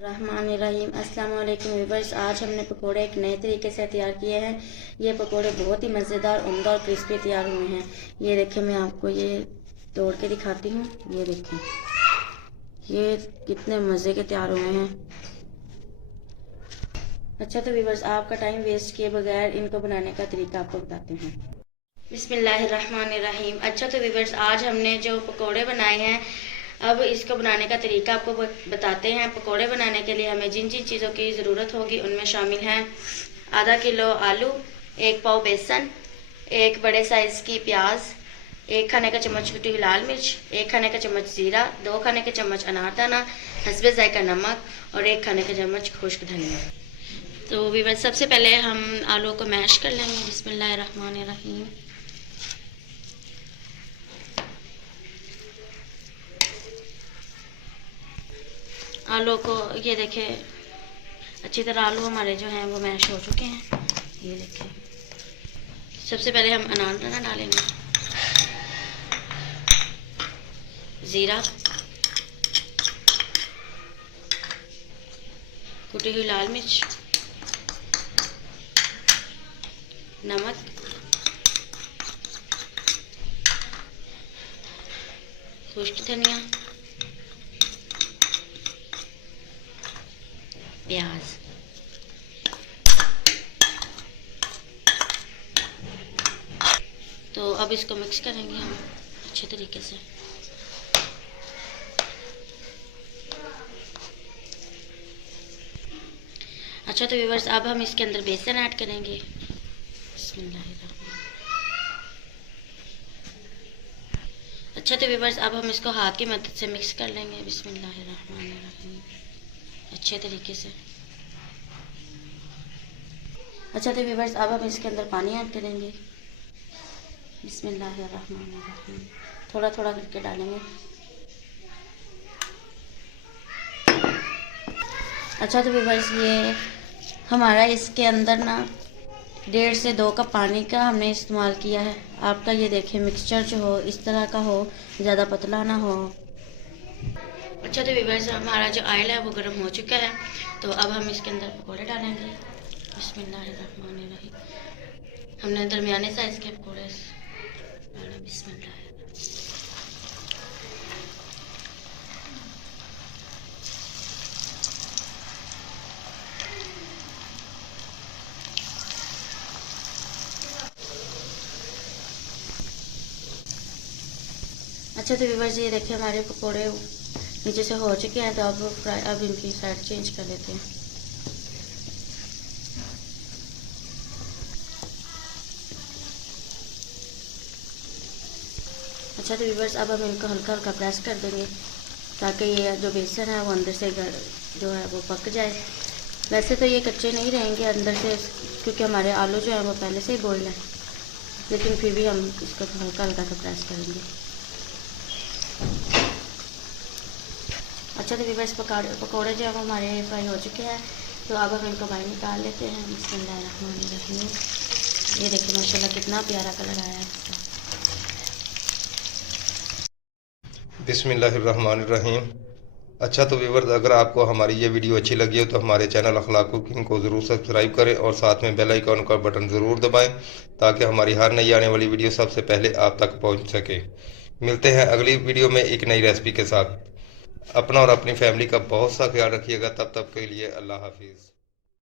रहमानिर्रहीम। अस्सलाम वालेकुम व्यूअर्स। आज हमने पकोड़े एक नए तरीके से तैयार किए हैं। ये पकोड़े बहुत ही मज़ेदार, उम्दा और क्रिस्पी तैयार हुए हैं। ये देखें, मैं आपको ये तोड़ के दिखाती हूँ। ये देखें, ये कितने मज़े के तैयार हुए हैं। अच्छा तो व्यूअर्स, आपका टाइम वेस्ट किए बगैर इनको बनाने का तरीका आपको बताते हैं। बिस्मिल्लाहिर्रहमानिर्रहीम। अच्छा तो व्यूअर्स, आज हमने जो पकोड़े बनाए हैं, अब इसको बनाने का तरीका आपको बताते हैं। पकोड़े बनाने के लिए हमें जिन जिन चीज़ों की ज़रूरत होगी उनमें शामिल हैं आधा किलो आलू, 1 पाव बेसन, 1 बड़े साइज़ की प्याज, 1 खाने का चम्मच कुटी हुई लाल मिर्च, 1 खाने का चम्मच ज़ीरा, 2 खाने के चम्मच अनारदाना, हस्बे ज़ायका नमक और 1 खाने का चम्मच खुश्क धनिया। तो व्यूअर्स, सबसे पहले हम आलू को मैश कर लेंगे। बिस्मिल्लाहिर्रहमानिर्रहीम। आलू को ये देखें, अच्छी तरह आलू हमारे जो हैं वो मैश हो चुके हैं। ये देखें, सबसे पहले हम अनारदाना डालेंगे, ज़ीरा, कुटी हुई लाल मिर्च, नमक, खुश्क धनिया, प्याज। तो अब इसको मिक्स करेंगे हम अच्छे तरीके से। अच्छा तो व्यूअर्स, अब हम इसके अंदर बेसन ऐड करेंगे। अच्छा तो व्यूअर्स, अब हम इसको हाथ की मदद से मिक्स कर लेंगे। बिस्मिल्लाहिर्रहमानिर्रहीम, अच्छे तरीके से। अच्छा तो व्यूअर्स, अब हम इसके अंदर पानी ऐड करेंगे। बिस्मिल्लाहिर्रहमानिर्रहीम, थोड़ा थोड़ा करके डालेंगे। अच्छा तो व्यूअर्स, ये हमारा इसके अंदर ना 1.5 से 2 कप पानी का हमने इस्तेमाल किया है। आपका ये देखें, मिक्सचर जो हो इस तरह का हो, ज़्यादा पतला ना हो। अच्छा तो व्यूअर्स, हमारा जो ऑयल है वो गर्म हो चुका है। तो अब हम इसके अंदर पकोड़े डालेंगे। बिस्मिल्लाहिर्रहमानिर्रहीम। हमने दरमियाने साइज़ के पकोड़े डाले। बिस्मिल्लाह। अच्छा तो व्यूअर्स, ये देखिए हमारे पकोड़े नीचे से हो चुके हैं। तो अब इनकी साइड चेंज कर लेते हैं। अच्छा तो व्यूअर्स, अब हम इनको हल्का हल्का प्रेस कर देंगे ताकि ये जो बेसन है वो अंदर से जो है वो पक जाए। वैसे तो ये कच्चे नहीं रहेंगे अंदर से, क्योंकि हमारे आलू जो है वो पहले से ही बॉइल है, लेकिन फिर भी हम इसको हल्का हल्का सा प्रेस करेंगे। अच्छा तो व्यूअर्स, पकौड़े जो है वो हमारे फ्राई हो चुके हैं। तो अब हम इनको बाहर निकाल लेते हैं। बिस्मिल्लाहिर्रहमानिर्रहीम। ये देखिए माशाल्लाह कितना प्यारा कलर आया है इसका। बिस्मिल्लाहिर्रहमानिर्रहीम। अच्छा तो व्यूअर्स, अगर आपको हमारी ये वीडियो अच्छी लगी हो तो हमारे चैनल अखलाक कुकिंग को ज़रूर सब्सक्राइब करें और साथ में बेल आइकन का बटन ज़रूर दबाएं ताकि हमारी हर नई आने वाली वीडियो सबसे पहले आप तक पहुंच सके। मिलते हैं अगली वीडियो में एक नई रेसिपी के साथ। अपना और अपनी फैमिली का बहुत सा ख्याल रखिएगा। तब तक के लिए अल्लाह हाफिज़।